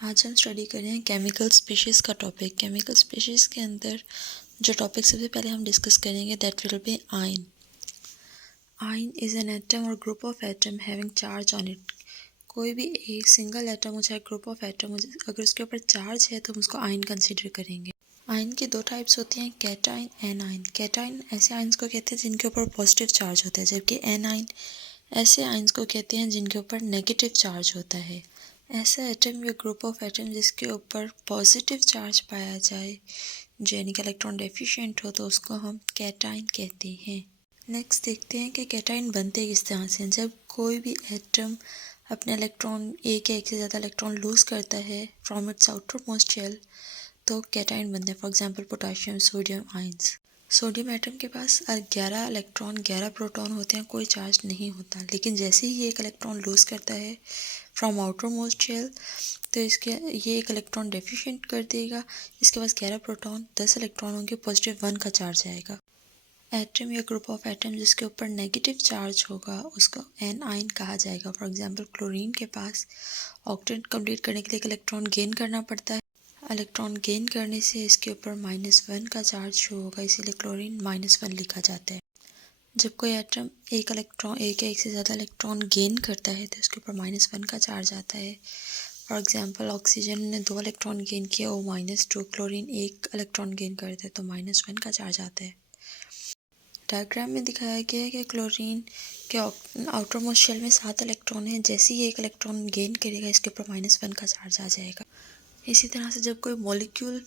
आज हम स्टडी कर रहे हैं केमिकल स्पीशीज़ का टॉपिक। केमिकल स्पीशीज़ के अंदर जो टॉपिक सबसे पहले हम डिस्कस करेंगे that will be ion. Ion is an atom और group of atom having charge on it. कोई भी एक सिंगल एटम हो चाहे ग्रुप ऑफ एटम हो, अगर उसके ऊपर चार्ज है तो हम उसको आयन कंसिडर करेंगे। आयन की दो टाइप्स होती हैं, कैटायन, एनायन। कैटायन ऐसे आयन्स को कहते हैं जिनके ऊपर पॉजिटिव चार्ज होता है, जबकि एनायन ऐसे आयन्स को कहते हैं जिनके ऊपर नेगेटिव चार्ज होता है। ऐसा एटम या ग्रुप ऑफ एटम जिसके ऊपर पॉजिटिव चार्ज पाया जाए, जो यानी कि इलेक्ट्रॉन डेफिशिएंट हो, तो उसको हम कैटायन कहते हैं। नेक्स्ट देखते हैं कि कैटायन बनते किस तरह से। जब कोई भी एटम अपने इलेक्ट्रॉन एक या एक से ज़्यादा इलेक्ट्रॉन लूज़ करता है from its outermost shell, तो कैटायन बनते हैं। For example potassium, sodium ions. Sodium atom के पास 11 इलेक्ट्रॉन 11 प्रोटॉन होते हैं, कोई चार्ज नहीं होता। लेकिन जैसे ही ये एक इलेक्ट्रॉन लूज़ करता है फ्रॉम आउटर मोस्ट शेल, तो ये एक इलेक्ट्रॉन डेफिशिएंट कर देगा। इसके पास 11 प्रोटॉन 10 इलेक्ट्रॉन होंगे, पॉजिटिव 1 का चार्ज आएगा। एटम या ग्रुप ऑफ एटम जिसके ऊपर नेगेटिव चार्ज होगा उसको एनायन कहा जाएगा। फॉर एग्जांपल क्लोरीन के पास ऑक्टेट कंप्लीट करने के लिए एक इलेक्ट्रॉन गेन करना पड़ता है। इलेक्ट्रॉन गेन करने से इसके ऊपर -1 का चार्ज शो होगा, इसीलिए क्लोरीन -1 लिखा जाता है। जब कोई एटम एक या एक से ज़्यादा इलेक्ट्रॉन गेन करता है तो उसके ऊपर -1 का चार्ज आता है। फॉर एग्जांपल ऑक्सीजन ने 2 इलेक्ट्रॉन गेन किया, वो -2। क्लोरीन 1 इलेक्ट्रॉन गेन करता है तो -1 का चार्ज आता है। डायग्राम में दिखाया गया है कि क्लोरीन के आउटर मोस्ट शेल में 7 इलेक्ट्रॉन हैं। जैसे ही एक इलेक्ट्रॉन गेन करेगा इसके ऊपर -1 का चार्ज आ जाएगा। इसी तरह से जब कोई मॉलिक्यूल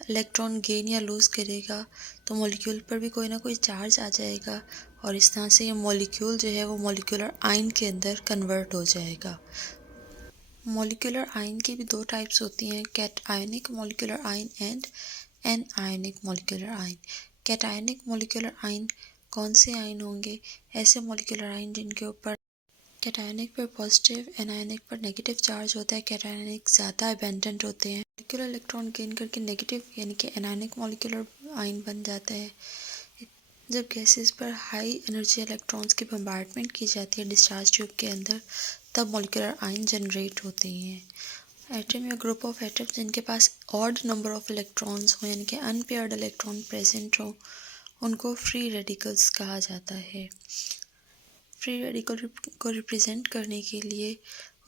इलेक्ट्रॉन गेन या लूज़ करेगा तो मॉलिक्यूल पर भी कोई ना कोई चार्ज आ जाएगा, और इस तरह से ये मॉलिक्यूल जो है वो मॉलिक्यूलर आयन के अंदर कन्वर्ट हो जाएगा। मॉलिक्यूलर आयन की भी दो टाइप्स होती हैं, cationic molecular ion and anionic molecular ion. Cationic molecular ion कौन से आयन होंगे? ऐसे मॉलिक्यूलर आयन जिनके ऊपर कैटायनिक पर पॉजिटिव, एनायनिक पर नेगेटिव चार्ज होता है। कैटायनिक ज़्यादा अबेंडेंट होते हैं। मॉलिक्यूलर इलेक्ट्रॉन गेन करके नेगेटिव यानी कि एनायनिक मॉलिक्यूलर आयन बन जाता है। जब गैसेस पर हाई एनर्जी इलेक्ट्रॉन्स की बम्बार्डमेंट की जाती है डिस्चार्ज ट्यूब के अंदर, तब मॉलिक्यूलर आयन जनरेट होते हैं। एटम या ग्रुप ऑफ एटम जिनके पास ऑड नंबर ऑफ इलेक्ट्रॉन्स हो यानी कि अनपेयर्ड इलेक्ट्रॉन प्रेजेंट हो, उनको फ्री रेडिकल्स कहा जाता है। फ्री रेडिकल को रिप्रेजेंट करने के लिए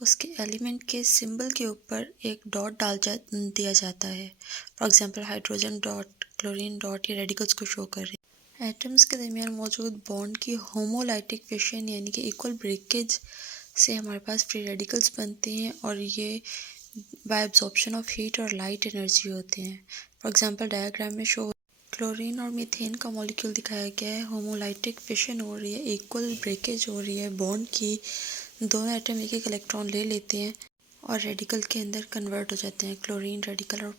उसके एलिमेंट के सिंबल के ऊपर एक डॉट दिया जाता है। For example hydrogen dot, chlorine dot, ये रेडिकल्स को शो कर रहे हैं। एटम्स के दरमियान मौजूद बॉन्ड की होमोलाइटिक फिशन यानी कि इक्वल ब्रेकेज से हमारे पास फ्री रेडिकल्स बनते हैं, और ये बाय एब्जॉर्प्शन ऑफ हीट और लाइट एनर्जी होते हैं। फॉर एग्जांपल डायग्राम में शो क्लोरीन और मीथेन का मॉलिक्यूल दिखाया गया है। होमोलाइटिक फिशन हो रही है, इक्वल ब्रेकेज हो रही है बॉन्ड की। दोनों एटम एक एक इलेक्ट्रॉन ले लेते हैं और रेडिकल के अंदर कन्वर्ट हो जाते हैं। क्लोरीन रेडिकल और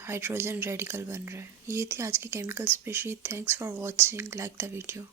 हाइड्रोजन रेडिकल बन रहा है। ये थी आज की chemical species. Thanks for watching, like the video.